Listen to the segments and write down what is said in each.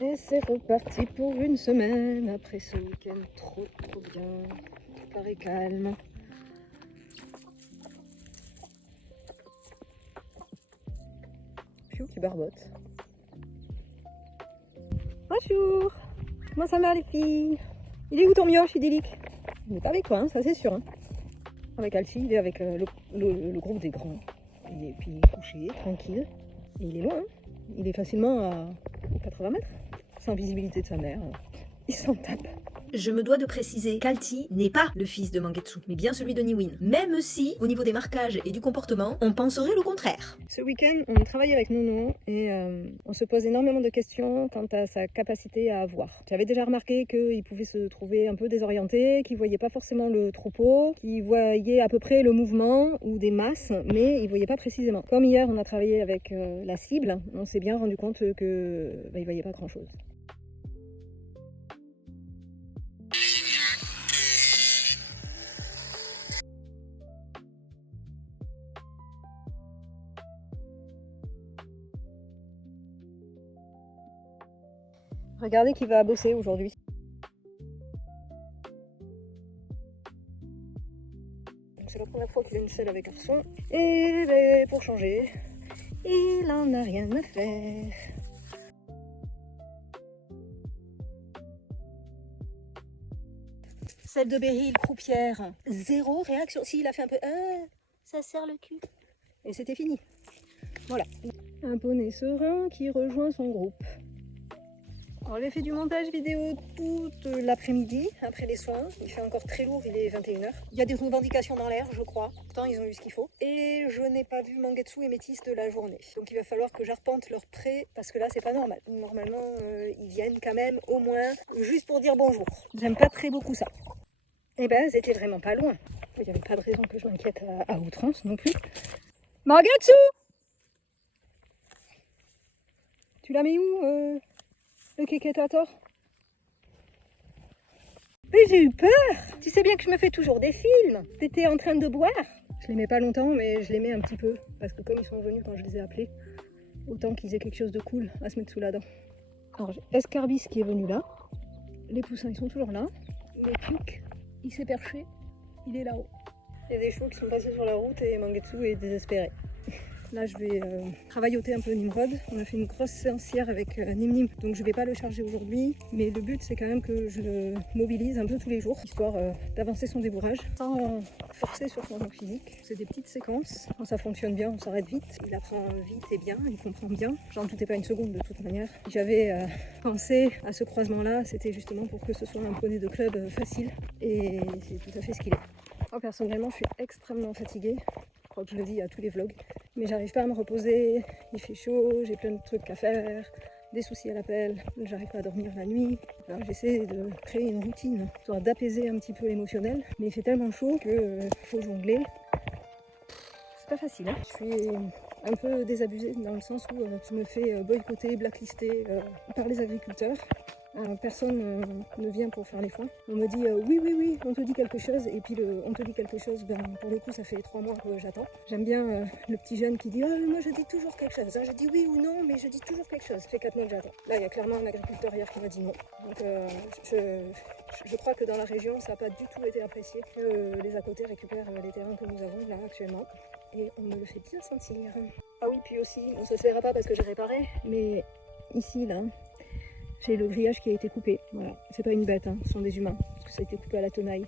Et c'est reparti pour une semaine après ce week-end trop bien. Tout paraît calme. Piou qui barbote. Bonjour. Comment ça va les filles? Il est où ton mioche idyllique? Il n'est pas avec toi, hein, ça c'est sûr. Hein. Avec Alfie, il est avec le groupe des grands. Et puis il est couché, tranquille. Et il est loin. Hein. Il est facilement à 80 mètres. Sans visibilité de sa mère. Il s'en tape. Je me dois de préciser qu'Alti n'est pas le fils de Mangetsu, mais bien celui de Niwin. Même si, au niveau des marquages et du comportement, on penserait le contraire. Ce week-end, on travaille avec Nono et on se pose énormément de questions quant à sa capacité à voir. J'avais déjà remarqué qu'il pouvait se trouver un peu désorienté, qu'il voyait pas forcément le troupeau, qu'il voyait à peu près le mouvement ou des masses, mais il voyait pas précisément. Comme hier, on a travaillé avec la cible, on s'est bien rendu compte que il voyait pas grand-chose. Regardez qui va bosser aujourd'hui. C'est la première fois qu'il est seul avec Arson. Et ben, pour changer, il en a rien à faire. Celle de Beryl, croupière, zéro réaction. Si, il a fait un peu ça serre le cul. Et c'était fini. Voilà. Un poney serein qui rejoint son groupe. Alors, j'ai fait du montage vidéo toute l'après-midi, après les soins. Il fait encore très lourd, il est 21h. Il y a des revendications dans l'air, je crois. Pourtant, ils ont eu ce qu'il faut. Et je n'ai pas vu Mangetsu et Métis de la journée. Donc, il va falloir que j'arpente leur pré, parce que là, c'est pas normal. Normalement, ils viennent quand même, au moins, juste pour dire bonjour. J'aime pas très beaucoup ça. Eh ben, c'était vraiment pas loin. Il n'y avait pas de raison que je m'inquiète à outrance non plus. Mangetsu! Tu l'as mis où, le kékétator? Mais j'ai eu peur! Tu sais bien que je me fais toujours des films. T'étais en train de boire? Je les mets pas longtemps, mais je les mets un petit peu. Parce que comme ils sont venus quand je les ai appelés, autant qu'ils aient quelque chose de cool à se mettre sous la dent. Alors j'ai Escarbis qui est venu là. Les poussins, ils sont toujours là. Le pic, il s'est perché. Il est là-haut. Il y a des chevaux qui sont passés sur la route et Mangetsu est désespéré. Là, je vais travailloter un peu Nimrod. On a fait une grosse séance hier avec Nim, donc je vais pas le charger aujourd'hui. Mais le but, c'est quand même que je le mobilise un peu tous les jours, histoire d'avancer son débourrage, sans forcer sur son physique. C'est des petites séquences. Quand ça fonctionne bien, on s'arrête vite. Il apprend vite et bien, il comprend bien. J'en doutais pas une seconde de toute manière. J'avais pensé à ce croisement-là, c'était justement pour que ce soit un poney de club facile. Et c'est tout à fait ce qu'il est. Moi, personnellement, je suis extrêmement fatiguée. Je crois que je le dis à tous les vlogs. Mais j'arrive pas à me reposer, il fait chaud, j'ai plein de trucs à faire, des soucis à l'appel, j'arrive pas à dormir la nuit. J'essaie de créer une routine, histoire d'apaiser un petit peu l'émotionnel, mais il fait tellement chaud que faut jongler. C'est pas facile, hein. Je suis un peu désabusée dans le sens où je me fais boycotter, blacklister par les agriculteurs. Personne ne vient pour faire les foins. On me dit oui, on te dit quelque chose, et puis on te dit quelque chose, pour le coup ça fait 3 mois que j'attends. J'aime bien le petit jeune qui dit moi je dis toujours quelque chose, hein. Je dis oui ou non, mais je dis toujours quelque chose. Ça fait 4 mois que j'attends. Là il y a clairement un agriculteur hier qui m'a dit non. Donc je crois que dans la région ça n'a pas du tout été apprécié que les à côté récupèrent les terrains que nous avons là actuellement. Et on me le fait bien sentir. Ah oui, puis aussi, on se verra pas parce que j'ai réparé, mais ici là, j'ai le grillage qui a été coupé. Voilà, c'est pas une bête, hein. Ce sont des humains, parce que ça a été coupé à la tenaille.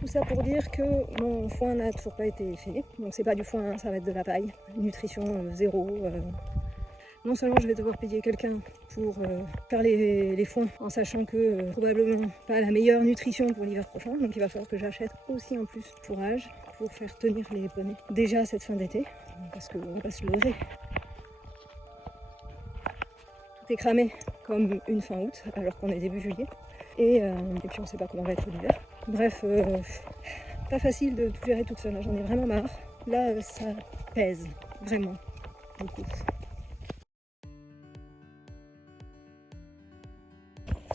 Tout ça pour dire que mon foin n'a toujours pas été fait. Donc c'est pas du foin, ça va être de la paille. Nutrition zéro. Non seulement je vais devoir payer quelqu'un pour faire les foins, en sachant que probablement pas la meilleure nutrition pour l'hiver prochain. Donc il va falloir que j'achète aussi en plus fourrage pour faire tenir les poneys. Déjà cette fin d'été, parce qu'on va se leurrer. Tout est cramé comme une fin août, alors qu'on est début juillet. Et puis on sait pas comment va être l'hiver. Bref, pas facile de tout gérer toute seule, j'en ai vraiment marre. Là, ça pèse, vraiment, beaucoup.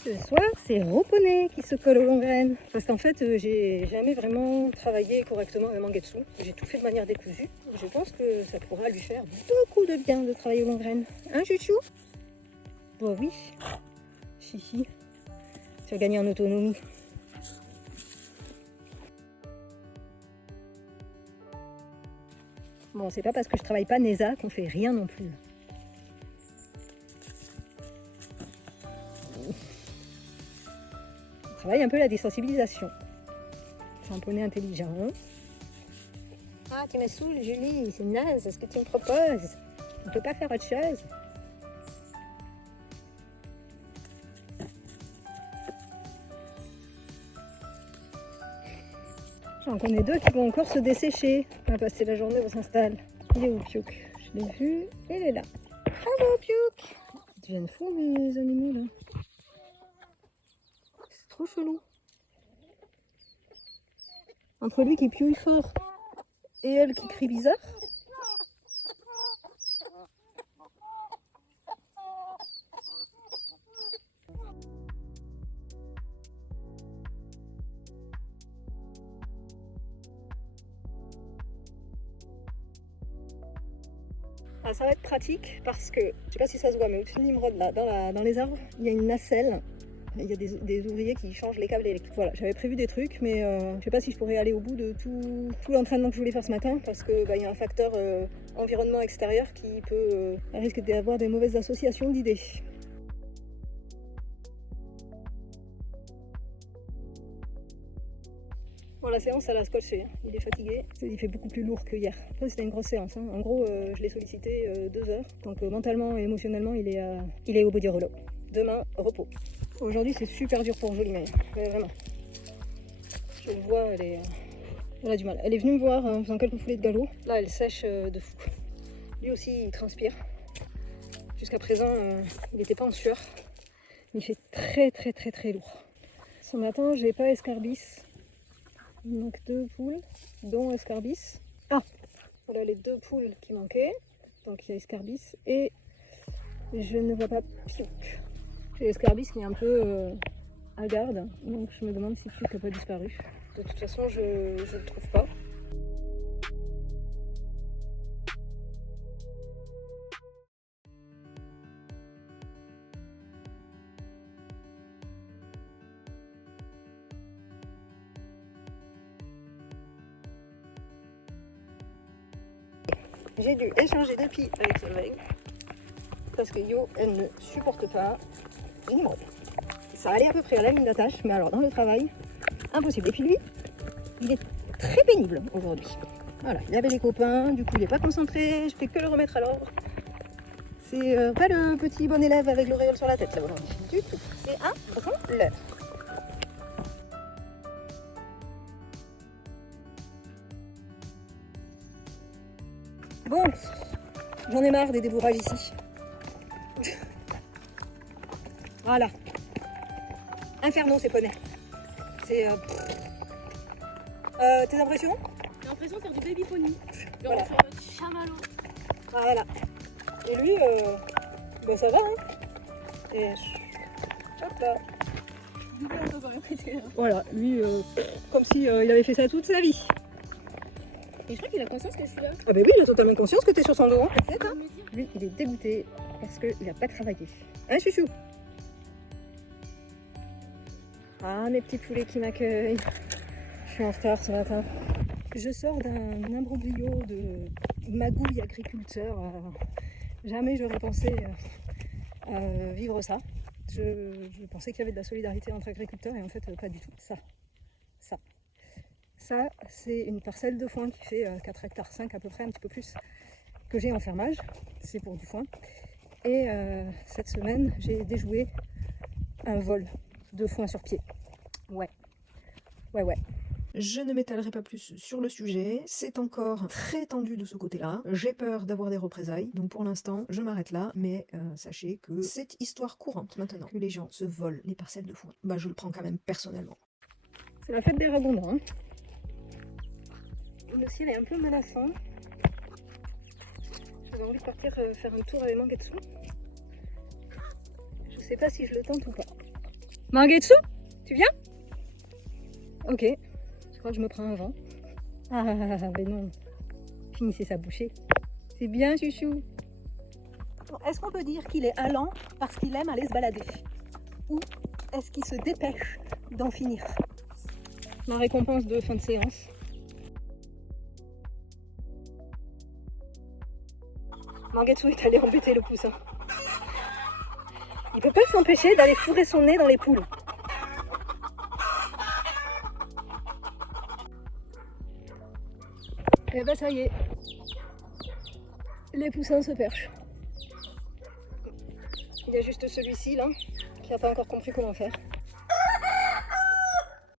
Ce soir, c'est Roponey qui se colle aux longues graines. Parce qu'en fait, j'ai jamais vraiment travaillé correctement avec Mangetsu. J'ai tout fait de manière décousue. Je pense que ça pourra lui faire beaucoup de bien de travailler aux longues graines. Hein, chouchou? Bah oui. chichi sur gagner en autonomie. Bon, c'est pas parce que je travaille pas NESA qu'on fait rien non plus. On travaille un peu la désensibilisation. C'est un poney intelligent. Ah, tu me saoules, Julie, c'est naze, ce que tu me proposes. On peut pas faire autre chose. J'en connais deux qui vont encore se dessécher. On va passer la journée, on s'installe. Il est où, Piouk? Je l'ai vu, il est là. Bravo, Piouk! Ils deviennent fous, mes animaux, là. C'est trop chelou. Entre lui qui piouille fort et elle qui crie bizarre. Ah, ça va être pratique parce que, je sais pas si ça se voit, mais au-dessus de Nimrod, là, dans les arbres, il y a une nacelle. Il y a des ouvriers qui changent les câbles électriques. Voilà, j'avais prévu des trucs, mais je sais pas si je pourrais aller au bout de tout l'entraînement que je voulais faire ce matin parce que y a un facteur environnement extérieur qui peut risque d'avoir des mauvaises associations d'idées. Bon, la séance, elle a scotché. Il est fatigué. Il fait beaucoup plus lourd que hier. Après, c'était une grosse séance. En gros, je l'ai sollicité 2 heures. Donc, mentalement et émotionnellement, il est au bout du rouleau. Demain, repos. Aujourd'hui, c'est super dur pour Jolie, mais vraiment. Je le vois, elle a du mal. Elle est venue me voir en faisant quelques foulées de galop. Là, elle sèche de fou. Lui aussi, il transpire. Jusqu'à présent, il n'était pas en sueur. Mais il fait très, très, très, très lourd. Ce matin, j'ai pas escarbis. Il manque 2 poules, dont escarbis. Ah, voilà les 2 poules qui manquaient. Donc il y a escarbis et je ne vois pas Piouk. J'ai l'escarbis qui est un peu à garde, donc je me demande si Piouk n'a pas disparu. De toute façon, je ne le trouve pas. J'ai dû échanger de pieds avec Solveig parce que Yo, elle ne supporte pas Nimrod. Ça allait à peu près à la ligne d'attache, mais alors dans le travail, impossible. Et puis lui, il est très pénible aujourd'hui. Voilà, il avait des copains, du coup il n'est pas concentré, je fais que le remettre à l'ordre. C'est pas le petit bon élève avec l'auréole sur la tête là aujourd'hui, du tout. C'est un branleur. Bon, j'en ai marre des débourrages ici. Voilà. Inferno ces poneys. C'est... tes impressions? J'ai l'impression de faire du baby pony. Voilà. C'est en mode chamallow. Voilà. Et lui, bon ça va hein. Et hop là. Voilà, lui, comme si il avait fait ça toute sa vie. Et je crois qu'il a conscience que je suis là. Ah bah oui, il a totalement conscience que t'es sur son dos. Hein. Lui, il est dégoûté parce qu'il n'a pas travaillé. Hein, chouchou? Ah, mes petits poulets qui m'accueillent. Je suis en retard ce matin. Je sors d'un imbroglio de magouille agriculteur. Jamais j'aurais pensé vivre ça. Je pensais qu'il y avait de la solidarité entre agriculteurs et en fait pas du tout. Ça, c'est une parcelle de foin qui fait 4 hectares 5 à peu près, un petit peu plus, que j'ai en fermage. C'est pour du foin. Et cette semaine, j'ai déjoué un vol de foin sur pied. Ouais. Je ne m'étalerai pas plus sur le sujet, c'est encore très tendu de ce côté-là, j'ai peur d'avoir des représailles, donc pour l'instant je m'arrête là, mais sachez que cette histoire courante maintenant, que les gens se volent les parcelles de foin, bah je le prends quand même personnellement. C'est la fête des ragondins. Hein. Le ciel est un peu menaçant. J'avais envie de partir faire un tour avec Mangetsu. Je sais pas si je le tente ou pas. Mangetsu, tu viens? Ok. Je crois que je me prends un vent. Ah, mais non. Finissez sa bouchée. C'est bien, chouchou. Bon, est-ce qu'on peut dire qu'il est allant parce qu'il aime aller se balader? ou est-ce qu'il se dépêche d'en finir? Ma récompense de fin de séance. Mangetsu est allé embêter le poussin. Il peut pas s'empêcher d'aller fourrer son nez dans les poules. Et ben ça y est, les poussins se perchent. Il y a juste celui-ci là, qui n'a pas encore compris comment faire.